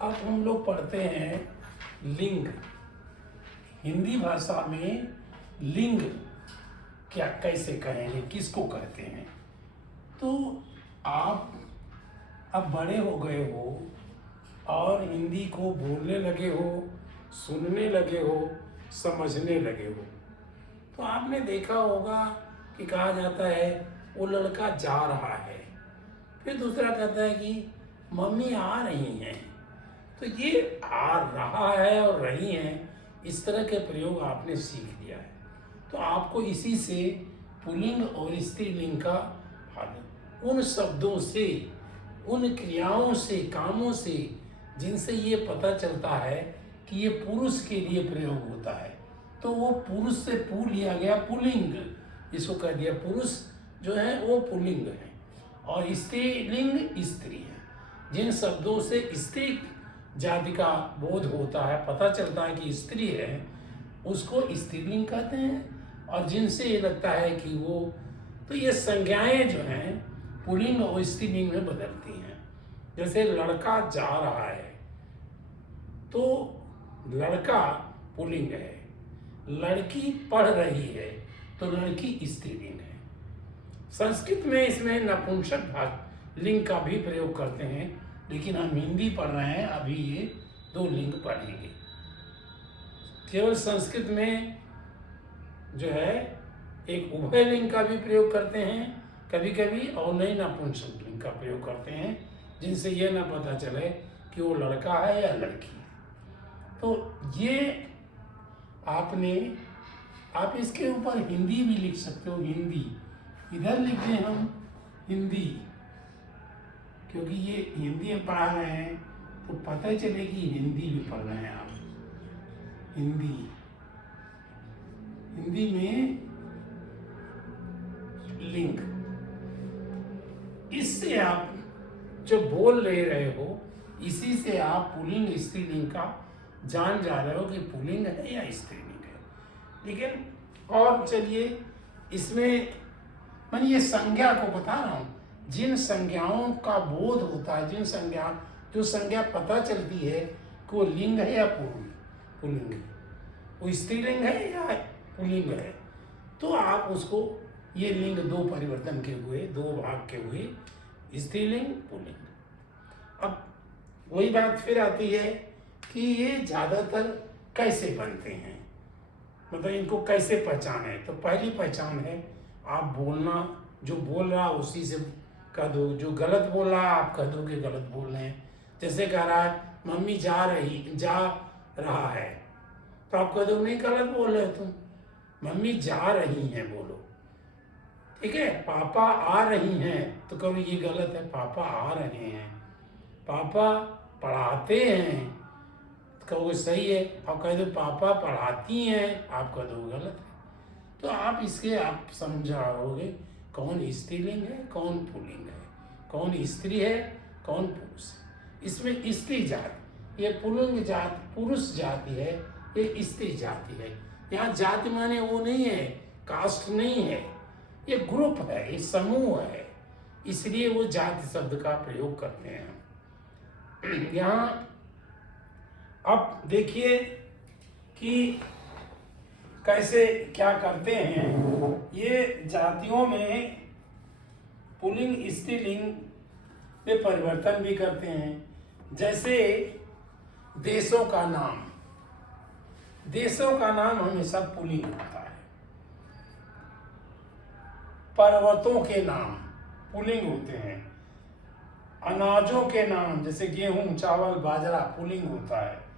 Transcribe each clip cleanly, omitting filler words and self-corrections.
अब हम लोग पढ़ते हैं लिंग। हिंदी भाषा में लिंग क्या कैसे कहेंगे, किसको कहते हैं। तो आप अब बड़े हो गए हो और हिंदी को बोलने लगे हो, सुनने लगे हो, समझने लगे हो, तो आपने देखा होगा कि कहा जाता है वो लड़का जा रहा है, फिर दूसरा कहता है कि मम्मी आ रही हैं। तो ये आ रहा है और रही हैं, इस तरह के प्रयोग आपने सीख लिया है। तो आपको इसी से पुल्लिंग और स्त्रीलिंग का उन शब्दों से, उन क्रियाओं से, कामों से जिनसे ये पता चलता है कि ये पुरुष के लिए प्रयोग होता है, तो वो पुरुष से पू लिया गया पुल्लिंग, इसको कह दिया पुरुष जो है वो पुल्लिंग है, और स्त्रीलिंग स्त्री है। जिन शब्दों से स्त्री जाति का बोध होता है, पता चलता है कि स्त्री है, उसको स्त्रीलिंग कहते हैं। और जिनसे ये लगता है कि वो, तो ये संज्ञाएं जो हैं पुल्लिंग और स्त्रीलिंग में बदलती हैं। जैसे लड़का जा रहा है तो लड़का पुल्लिंग है, लड़की पढ़ रही है तो लड़की स्त्रीलिंग है। संस्कृत में इसमें नपुंसक लिंग का भी प्रयोग करते हैं, लेकिन हम हिंदी पढ़ रहे हैं, अभी ये दो लिंग पढ़ेंगे। केवल संस्कृत में जो है एक उभय लिंग का भी प्रयोग करते हैं कभी कभी, और नई नपुंसक लिंग का प्रयोग करते हैं, जिनसे यह ना पता चले कि वो लड़का है या लड़की है। तो ये आप इसके ऊपर हिंदी भी लिख सकते हो। हिंदी इधर लिख दें हम हिंदी, क्योंकि ये हिंदी में पढ़ा रहे हैं तो पता चले कि हिंदी भी पढ़ रहे हैं आप। हिंदी में लिंग, इससे आप जो बोल रहे हो, इसी से आप पुल्लिंग स्त्रीलिंग का जान जा रहे हो कि पुल्लिंग है या स्त्रीलिंग है। लेकिन और चलिए, इसमें मैं ये संज्ञा को बता रहा हूँ, जिन संज्ञाओं का बोध होता है, जो संज्ञा पता चलती है कि वो लिंग है या पुल्लिंग है, वो स्त्रीलिंग है या पुल्लिंग है, तो आप उसको, ये लिंग दो परिवर्तन के हुए, दो भाग के हुए, स्त्रीलिंग पुल्लिंग। अब वही बात फिर आती है कि ये ज़्यादातर कैसे बनते हैं, मतलब इनको कैसे पहचाने। तो पहली पहचान है, आप बोलना, जो बोल रहा उसी से कह दो, जो गलत बोल रहा आप कह दो कि गलत बोल रहे हैं। जैसे कह रहा है मम्मी जा रहा है, तो आप कह दो नहीं गलत बोल रहे हो तुम, मम्मी जा रही हैं बोलो, ठीक है। पापा आ रही हैं तो कहो ये गलत है, पापा आ रहे हैं। पापा पढ़ाते हैं तो कहो सही है, आप कह दो पापा पढ़ाती हैं, आप कह दो गलत है। तो आप इसके आप समझाओगे कौन स्त्रीलिंग है, कौन पुल्लिंग है, कौन स्त्री है, कौन पुरुष है। इसमें स्त्री जाति, ये पुल्लिंग जाति पुरुष जाति है, ये स्त्री जाति है। यहाँ जाति माने वो नहीं है, कास्ट नहीं है, ये ग्रुप है, ये समूह है, इसलिए वो जाति शब्द का प्रयोग करते हैं। यहाँ अब देखिए कि कैसे क्या करते हैं। ये जातियों में पुल्लिंग स्त्रीलिंग में परिवर्तन भी करते हैं। जैसे देशों का नाम हमेशा पुल्लिंग होता है। पर्वतों के नाम पुल्लिंग होते हैं। अनाजों के नाम जैसे गेहूं, चावल, बाजरा पुल्लिंग होता है।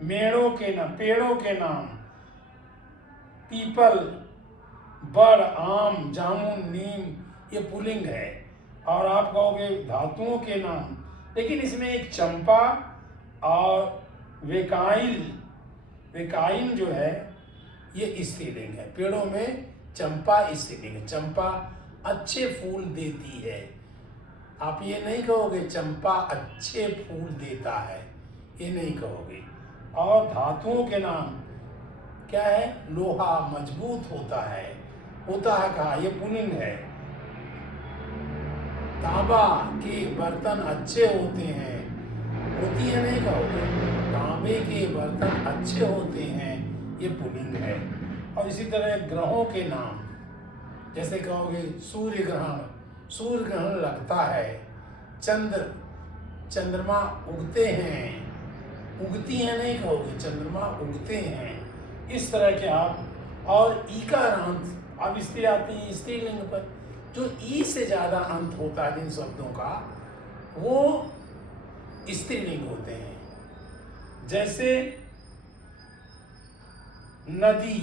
पेड़ों के नाम पीपल, बड़, आम, जामुन, नीम, ये पुल्लिंग है। और आप कहोगे धातुओं के नाम, लेकिन इसमें एक चंपा और वेकाइन जो है ये स्त्रीलिंग है। पेड़ों में चंपा स्त्रीलिंग है। चंपा अच्छे फूल देती है, आप ये नहीं कहोगे चंपा अच्छे फूल देता है, ये नहीं कहोगे। और धातुओं के नाम क्या है, लोहा मजबूत होता है कहा, ये पुल्लिंग है। तांबा के बर्तन अच्छे होते हैं, होती है नहीं कहोगे, बर्तन अच्छे होते हैं, ये पुल्लिंग है। और इसी तरह ग्रहों के नाम, जैसे कहोगे सूर्य ग्रहण, सूर्य ग्रहण लगता है। चंद्रमा उगते हैं, उगती हैं नहीं कहोगे, चंद्रमा उगते हैं। इस तरह के आप, और ई का अंत, अब स्त्री आती है स्त्रीलिंग पर, जो ई से ज़्यादा अंत होता है जिन शब्दों का, वो स्त्रीलिंग होते हैं। जैसे नदी,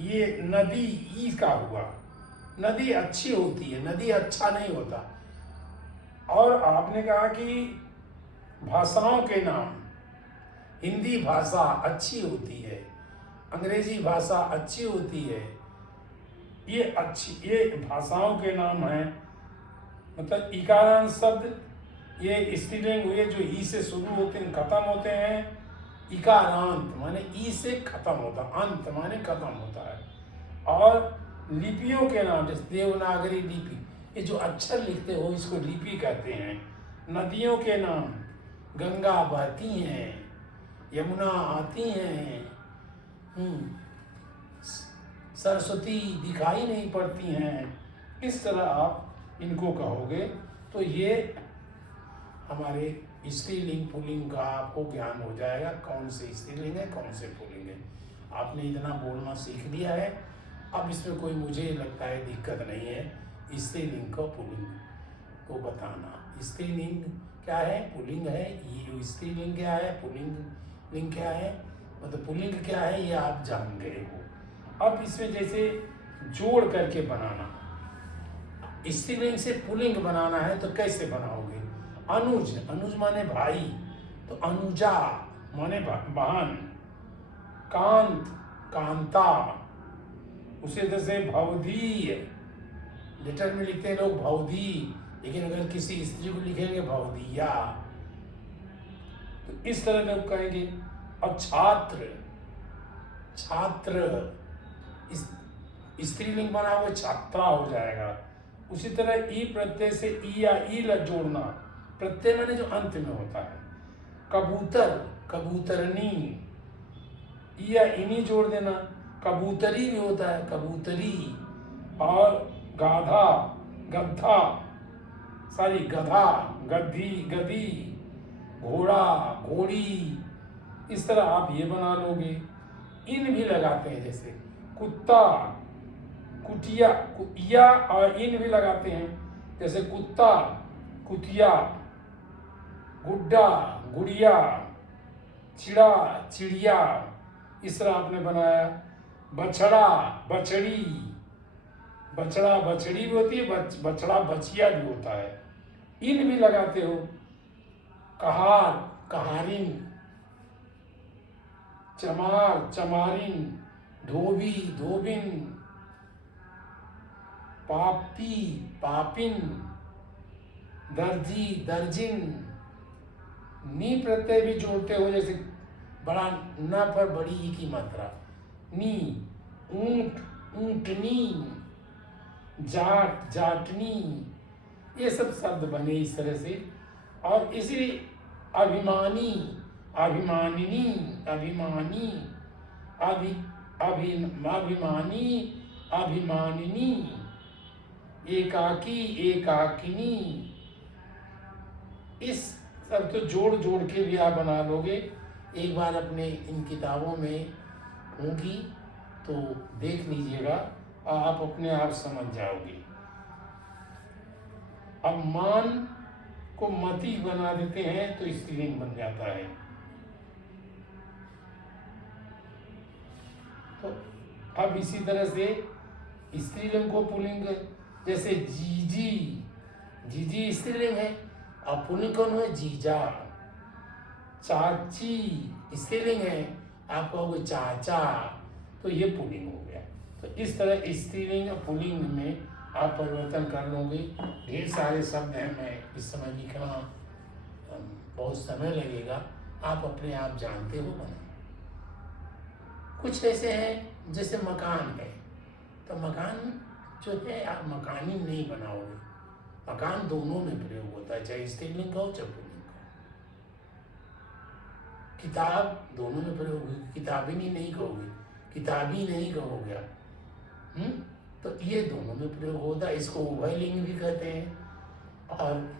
ये नदी ई का हुआ, नदी अच्छी होती है, नदी अच्छा नहीं होता। और आपने कहा कि भाषाओं के नाम, हिंदी भाषा अच्छी होती है, अंग्रेजी भाषा अच्छी होती है, ये भाषाओं के नाम हैं। मतलब इकारांत शब्द ये स्त्रीलिंग हुए जो ई से शुरू होते हैं, खत्म होते हैं। इकारांत माने ई से खत्म होता, अंत माने खत्म होता है। और लिपियों के नाम, जैसे देवनागरी लिपि, ये जो अक्षर लिखते हो इसको लिपि कहते हैं। नदियों के नाम, गंगा बहती हैं, यमुना आती हैं, सरस्वती दिखाई नहीं पड़ती हैं। इस तरह आप इनको कहोगे तो ये हमारे स्त्रीलिंग पुल्लिंग का आपको ज्ञान हो जाएगा, कौन से स्त्रीलिंग है कौन से पुल्लिंग है। आपने इतना बोलना सीख लिया है, अब इसमें कोई मुझे लगता है दिक्कत नहीं है। स्त्रीलिंग को पुल्लिंग को बताना, स्त्रीलिंग क्या है, पुल्लिंग है, ये स्त्रीलिंग क्या है, पुल्लिंग लिंग क्या है, मतलब पुल्लिंग क्या है, ये आप जान गए हो। अब इसमें जैसे जोड़ करके बनाना, स्त्रीलिंग से पुल्लिंग बनाना है तो कैसे बनाओगे। अनुज, अनुज माने भाई, तो अनुजा माने बहन। कांत, कांता, उसे जैसे भवधी, लेटर में लिखते हैं लोग भवधी, लेकिन अगर किसी स्त्री को लिखेंगे भवदिया, तो इस तरह लोग कहेंगे। और छात्र, छात्र स्त्रीलिंग बनाओगे छात्रा हो जाएगा। उसी तरह ई प्रत्यय से ई या ई लग जोड़ना, प्रत्यय मैंने जो अंत में होता है। कबूतर, कबूतरनी, ई या इनी जोड़ देना, कबूतरी भी होता है, कबूतरी। और गाधा, गद्धा, सारी गधा, गद्दी, गदी, घोड़ा, घोड़ी, इस तरह आप ये बना लोगे। इन भी लगाते हैं, जैसे कुत्ता, कुटिया, कुटिया, और इन भी लगाते हैं, जैसे कुत्ता, कुतिया, गुड्डा, गुड़िया, चिड़ा, चिड़िया, इस तरह आपने बनाया। बछड़ा, बछड़ी, बछड़ा बछड़ी भी होती है, बछड़ा बछिया भी होता है, इन भी लगाते हो। कहार, कहारिन, चमार, चमारिन, धोबी, धोबिन, पापी, पापिन, दर्जी, दर्जिन। नी प्रत्यय भी जोड़ते हो, जैसे बड़ा न पर बड़ी ई की मात्रा, नी। ऊंट, ऊंटनी, जाट, जाटनी, ये सब शब्द बने इस तरह से। और इसी अभिमानी, अभिमानिनी, अभिमानी, अभिमानी, अभिमानिनी, एकाकी, एकाकिनी, इस सब तो जोड़ जोड़ के भी आप बना लोगे। एक बार अपने इन किताबों में होंगी तो देख लीजिएगा और आप अपने आप समझ जाओगे। अब मान को मति बना देते हैं तो स्त्रीलिंग बन जाता है। तो अब इसी तरह से स्त्रीलिंग को पुल्लिंग, जैसे जीजी, जीजी स्त्रीलिंग है, अब पुल्लिंग कौन है, जीजा। चाची स्त्रीलिंग है, आप कहोगे चाचा, तो ये पुल्लिंग हो गया। तो इस तरह स्त्रीलिंग और पुल्लिंग में आप परिवर्तन कर लोगे। ढेर सारे शब्द हैं, मैं इस समय लिखना बहुत समय लगेगा, आप अपने आप जानते हो बना। कुछ ऐसे हैं जैसे मकान है, तो मकान जो है आप मकानी नहीं बनाओगे, मकान दोनों में प्रयोग होता है, चाहे स्त्रीलिंग का हो चाहे पुल्लिंग का किताब दोनों में प्रयोग हुई, किताबी नहीं कहोगे, किताबी नहीं कहोगे आप। तो ये दोनों में प्रयोग होता है, इसको उभयलिंग भी कहते हैं। और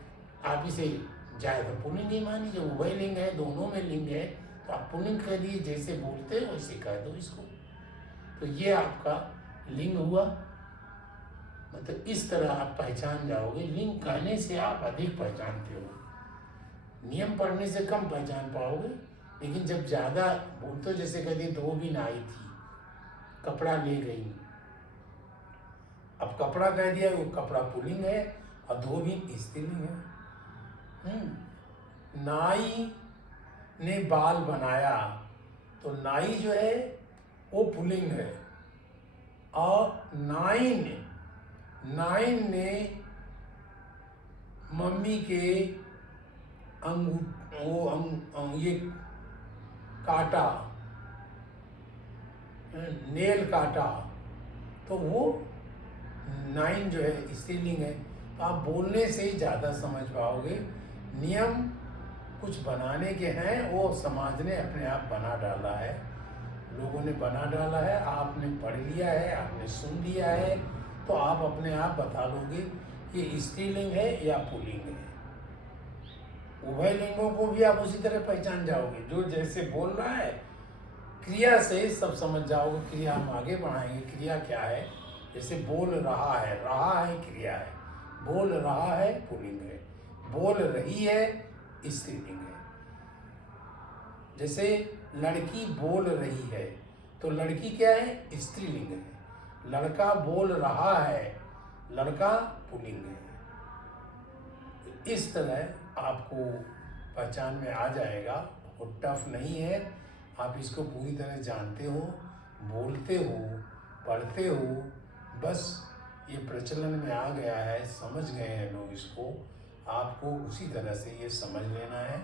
आप इसे जाए तो पुल्लिंग ही मानिए, जो उभयलिंग है, दोनों में लिंग है, तो आप पुल्लिंग कह दिए, जैसे बोलते हो वैसे कह दो इसको। तो ये आपका लिंग हुआ। मतलब इस तरह आप पहचान जाओगे, लिंग कहने से आप अधिक पहचानते हो, नियम पढ़ने से कम पहचान पाओगे। लेकिन जब ज़्यादा बोलते हो, जैसे कह दिए धोबी नहाई थी, कपड़ा ले गई, अब कपड़ा कह दिया, वो कपड़ा पुल्लिंग है और धोबी स्त्रीलिंग है। नाई ने बाल बनाया, तो नाई जो है वो पुल्लिंग है। और नाइन ने मम्मी के ये काटा, नेल काटा, तो वो नाइन जो है स्त्रीलिंग है। तो आप बोलने से ही ज़्यादा समझ पाओगे। नियम कुछ बनाने के हैं, वो समाज ने अपने आप बना डाला है, लोगों ने बना डाला है, आपने पढ़ लिया है, आपने सुन लिया है, तो आप अपने आप बता लोगे कि स्त्रीलिंग है या पुल्लिंग है। उभय लिंगों को भी आप उसी तरह पहचान जाओगे, जो जैसे बोल रहा है क्रिया से सब समझ जाओगे। क्रिया हम आगे बढ़ाएंगे, क्रिया क्या है। जैसे बोल रहा है क्रिया है, बोल रहा है पुल्लिंग है, बोल रही है स्त्रीलिंग है। जैसे लड़की बोल रही है, तो लड़की क्या है, स्त्रीलिंग है। लड़का बोल रहा है, लड़का पुल्लिंग है। इस तरह आपको पहचान में आ जाएगा, वो टफ नहीं है। आप इसको पूरी तरह जानते हो, बोलते हो, पढ़ते हो, बस ये प्रचलन में आ गया है, समझ गए हैं लोग इसको। आपको उसी तरह से ये समझ लेना है,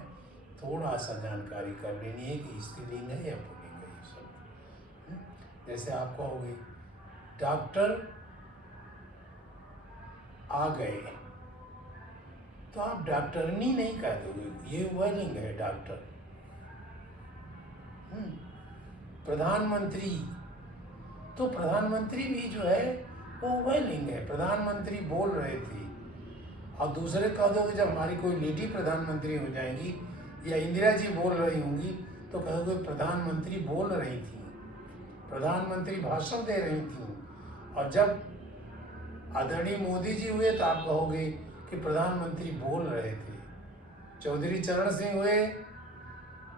थोड़ा सा जानकारी कर लेनी है कि स्त्रीलिंग है या पुल्लिंग है ये सब। जैसे आप कहोगे डॉक्टर आ गए, तो आप डॉक्टरनी नहीं कह दोगे, ये उभयलिंग है डॉक्टर। प्रधानमंत्री, तो प्रधानमंत्री भी जो है वो उभयलिंग है। प्रधानमंत्री बोल रहे थे, और दूसरे कह दोगे जब हमारी कोई लेडी प्रधानमंत्री हो जाएंगी या इंदिरा जी बोल रही होंगी, तो कहोगे प्रधानमंत्री बोल रही थी, प्रधानमंत्री भाषण दे रही थी। और जब आदरणीय मोदी जी हुए तो आप कहोगे कि प्रधानमंत्री बोल रहे थे। चौधरी चरण सिंह हुए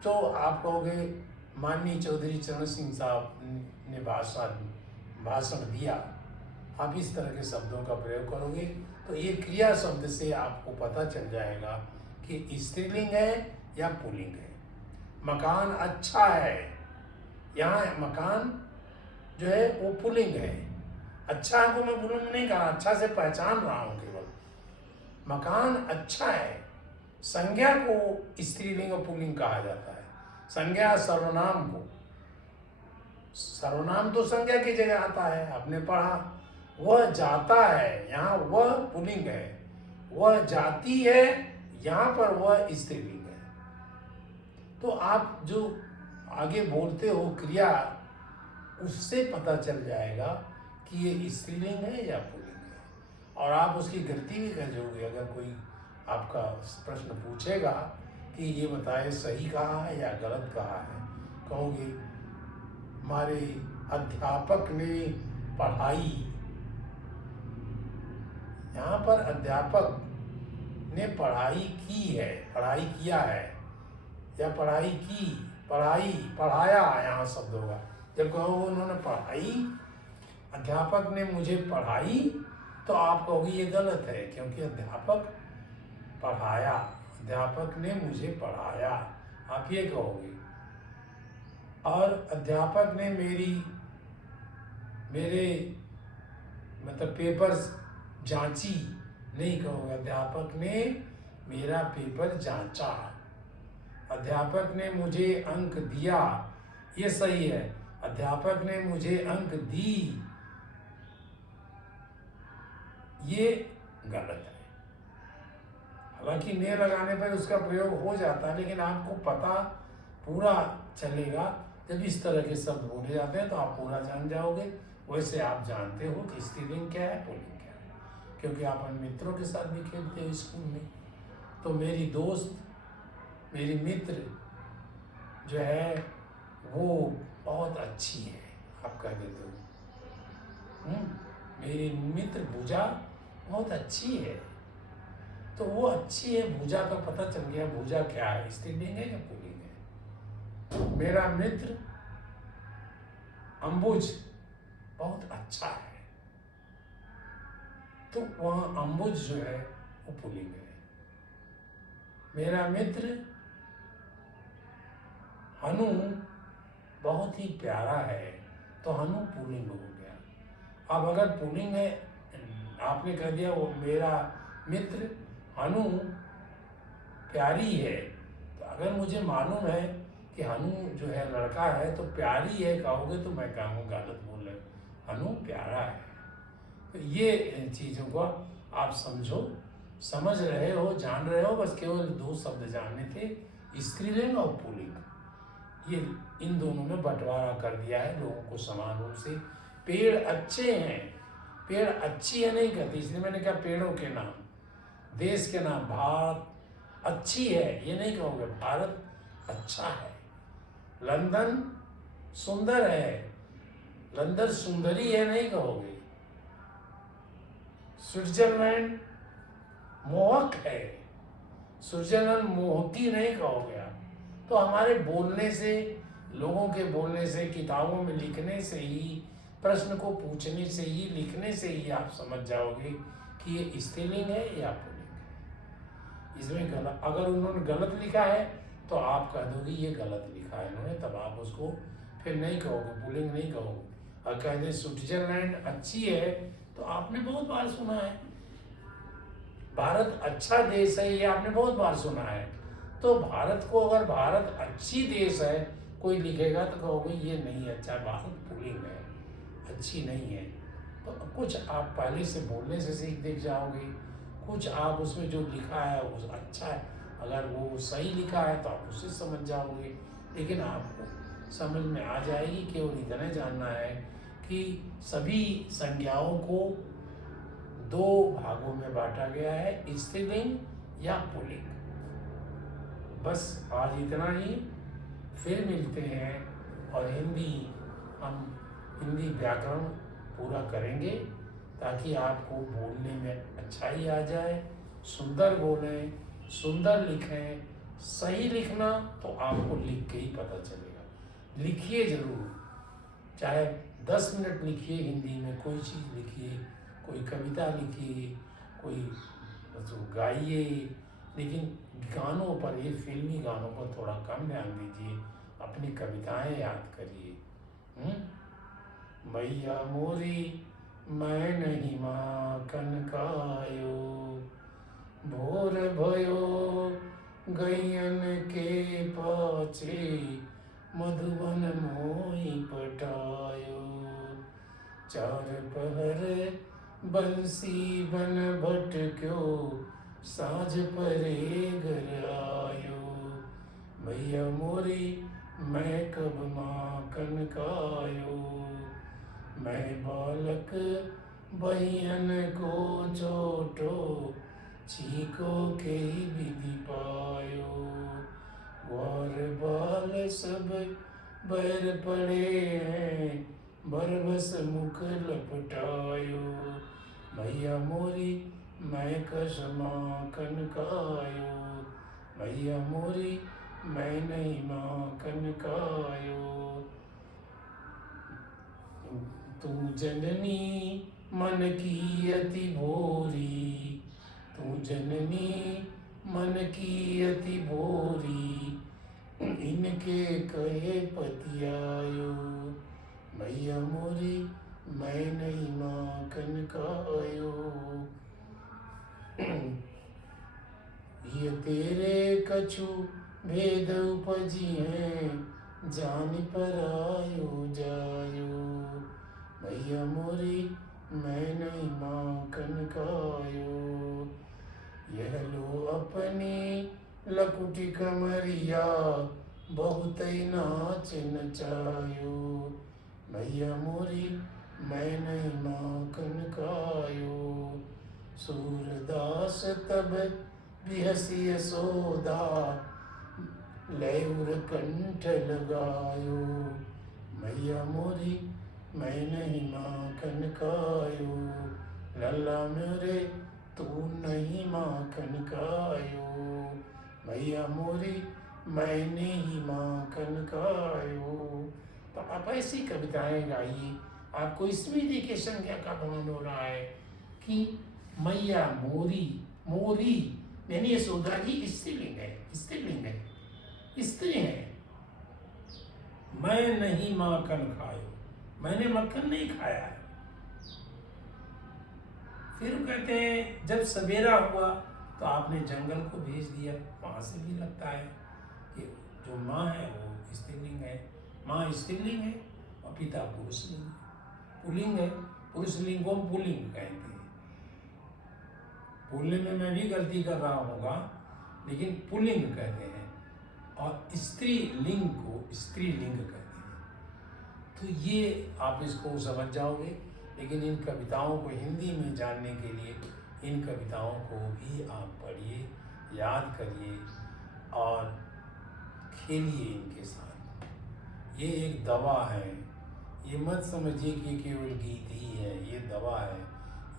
तो आप कहोगे माननीय चौधरी चरण सिंह साहब ने भाषण दिया। आप इस तरह के शब्दों का प्रयोग करोगे तो ये क्रिया शब्द से आपको पता चल जाएगा कि स्त्रीलिंग है या पुल्लिंग है। मकान अच्छा है, यहाँ मकान जो है वो पुल्लिंग है। अच्छा को मैं पुल्लिंग नहीं कहा, अच्छा से पहचान रहा हूँ केवल। मकान अच्छा है, संज्ञा को स्त्रीलिंग और पुल्लिंग कहा जाता है। संज्ञा सर्वनाम को, सर्वनाम तो संज्ञा की जगह आता है, आपने पढ़ा। वह जाता है, यहाँ वह पुल्लिंग है। वह जाती है, यहाँ पर वह स्त्रीलिंग है। तो आप जो आगे बोलते हो क्रिया, उससे पता चल जाएगा कि ये स्त्रीलिंग है या पुल्लिंग है। और आप उसकी गलती भी कर दोगे। अगर कोई आपका प्रश्न पूछेगा कि ये बताए सही कहा है या गलत कहा है, कहोगे हमारे अध्यापक ने पढ़ाई, यहाँ पर अध्यापक ने पढ़ाई की है, पढ़ाई किया है, या पढ़ाई की, पढ़ाई, पढ़ाया यहाँ शब्द होगा। जब कहोगे उन्होंने पढ़ाई, अध्यापक ने मुझे पढ़ाई, तो आप कहोगे ये गलत है, क्योंकि अध्यापक पढ़ाया, अध्यापक ने मुझे पढ़ाया, आप ये कहोगे। और अध्यापक ने मेरे मतलब पेपर्स जांची, नहीं कहोगे। अध्यापक ने मेरा पेपर जांचा, अध्यापक ने मुझे अंक दिया, ये सही है। अध्यापक ने मुझे अंक दी, ये गलत है। हालांकि ने लगाने पर उसका प्रयोग हो जाता है, लेकिन आपको पता पूरा चलेगा। जब इस तरह के शब्द बोले जाते हैं तो आप पूरा जान जाओगे। वैसे आप जानते हो कि स्त्रीलिंग क्या है, पुल्लिंग क्या है, क्योंकि आप अपने मित्रों के साथ भी खेलते हो स्कूल में। तो मेरी दोस्त, मेरी मित्र जो है वो बहुत अच्छी है, आप कह देते हो। मेरी मित्र भूजा बहुत अच्छी है। तो वो अच्छी है, भूजा का पता चल गया। भूजा क्या है, स्त्रीलिंग है या पुल्लिंग है। मेरा मित्र अंबुज बहुत अच्छा है, तो वहाँ अंबुज जो है वो पुल्लिंग है। मेरा मित्र हनु बहुत ही प्यारा है, तो हनु पुल्लिंग हो गया। अब अगर पुल्लिंग है, आपने कह दिया वो मेरा मित्र हनु प्यारी है, तो अगर मुझे मालूम है कि हनु जो है लड़का है तो प्यारी है कहोगे तो मैं कहूँगा गलत बोल रहे, हनु प्यारा है। तो ये चीज़ों को आप समझो, समझ रहे हो, जान रहे हो। बस केवल दो शब्द जानने थे, स्त्रीलिंग और पुल्लिंग। ये इन दोनों में बंटवारा कर दिया है लोगों को समान रूप से। पेड़ अच्छे हैं, पेड़ अच्छी है नहीं कहती, इसलिए मैंने कहा पेड़ों के नाम, देश के नाम। भारत अच्छी है ये नहीं कहोगे, भारत अच्छा है। लंदन सुंदर है, लंदन सुंदरी है नहीं कहोगे। स्विट्जरलैंड मोहक है, स्विट्जरलैंड मोहकी नहीं कहोगे आप। तो हमारे बोलने से, लोगों के बोलने से, किताबों में लिखने से ही, प्रश्न को पूछने से ही, लिखने से ही आप समझ जाओगे कि ये स्त्रीलिंग है या पुल्लिंग है। इसमें गलत, अगर उन्होंने गलत लिखा है तो आप कह दोगे ये गलत लिखा है इन्होंने, तब आप उसको फिर नहीं कहोगे, पुल्लिंग नहीं कहोगे। और कह दें स्विट्जरलैंड अच्छी है, तो आपने बहुत बार सुना है। भारत अच्छा देश है, ये आपने बहुत बार सुना है। तो भारत को, अगर भारत अच्छी देश है कोई लिखेगा तो कहोगे ये नहीं अच्छा, भारत पुल्लिंग है, अच्छी नहीं है। तो कुछ आप पहले से बोलने से सीख देख जाओगे, कुछ आप उसमें जो लिखा है वो अच्छा है, अगर वो सही लिखा है तो आप उससे समझ जाओगे। लेकिन आपको समझ में आ जाएगी, केवल इतना जानना है कि सभी संज्ञाओं को दो भागों में बांटा गया है, स्त्रीलिंग या पुल्लिंग। बस आज इतना ही, फिर मिलते हैं और हम हिंदी व्याकरण पूरा करेंगे ताकि आपको बोलने में अच्छाई आ जाए। सुंदर बोलें, सुंदर लिखें। सही लिखना तो आपको लिख के ही पता चलेगा। लिखिए जरूर, चाहे 10 मिनट लिखिए हिंदी में, कोई चीज़ लिखिए, कोई कविता लिखिए, कोई गाइए, लेकिन गानों पर, ये फिल्मी गानों पर थोड़ा कम ध्यान दीजिए, अपनी कविताएं याद करिए। मैया मोरी मैं नहीं माखन खायो, भोर भयो गैयन के पाछे, मधुबन मोई पटायो, चार पहर बंसी बन भटक्यो, साँझ परे घर आयो। मैया मोरी मैं कब माखन खायो, मैं बालक बहियन को छोटो, चीको के विधि पायो, ग्वार बाल सब बैर पड़े हैं, बरबस मुख लपटायो। मैया मोरी मैं कस माखन खायो, मैया मोरी मैं नहीं माखन खायो। तू जननी मन की अति भोरी, तू जननी मन की अति भोरी, इनके कहे पतियायो। मैया मोरी मैं नहीं माखन खायो। ये तेरे कछु भेद उपजी हैं, जान पर आयो जायो। मैया मोरी मैं नहीं माखन खायो। यह लो अपनी लकुटी कमरिया, बहुत नाच नचायो, मैया मोरी मैं नहीं माखन खायो। सूरदास तब बिहसी यशोदा, लयूर कंठ लगायो। मैया मोरी मैं नहीं माखन खायो, लल्ला मेरे तू नहीं माखन खायो। मैया मोरी मैंने ही माखन खायो। तो आप ऐसी कविताएं गाइए, आपको इसमें देखिए संज्ञा का गमन हो रहा है कि मैया मोरी, मोरी यानी यशोदा जी स्त्रीलिंग है, स्त्रीलिंग है, स्त्री है। मैं नहीं माखन खायो, मैंने मक्खन नहीं खाया है। फिर कहते हैं जब सवेरा हुआ तो आपने जंगल को भेज दिया। वहां से भी लगता है कि जो माँ है वो स्त्रीलिंग है, माँ स्त्रीलिंग है और पिता पुरुषलिंग है। पुल्लिंग है, पुरुषलिंग को पुल्लिंग कहते हैं। बोलने में मैं भी गलती कर रहा होगा, लेकिन पुल्लिंग कहते हैं और स्त्रीलिंग को स्त्रीलिंग कहते हैं। तो ये आप इसको समझ जाओगे। लेकिन इन कविताओं को हिंदी में जानने के लिए इन कविताओं को भी आप पढ़िए, याद करिए और खेलिए इनके साथ। ये एक दवा है, ये मत समझिए कि केवल गीत ही है, ये दवा है।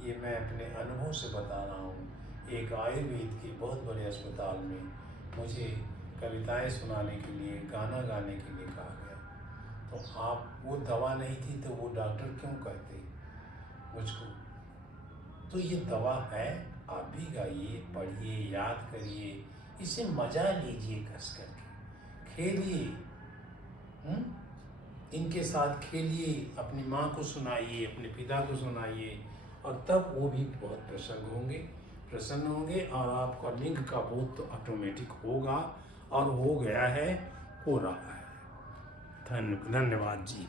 ये मैं अपने अनुभव से बता रहा हूँ। एक आयुर्वेद के बहुत बड़े अस्पताल में मुझे कविताएं सुनाने के लिए, गाना गाने के लिए कहा गया। तो आप वो दवा नहीं थी तो वो डॉक्टर क्यों कहते मुझको? तो ये दवा है, आप भी गाइए, पढ़िए, याद करिए, इसे मजा लीजिए, कस करके खेलिए, इनके साथ खेलिए, अपनी माँ को सुनाइए, अपने पिता को सुनाइए और तब वो भी बहुत प्रसन्न होंगे और आपका लिंग का बोध तो ऑटोमेटिक होगा और हो गया है, हो रहा है। धन्यवाद जी।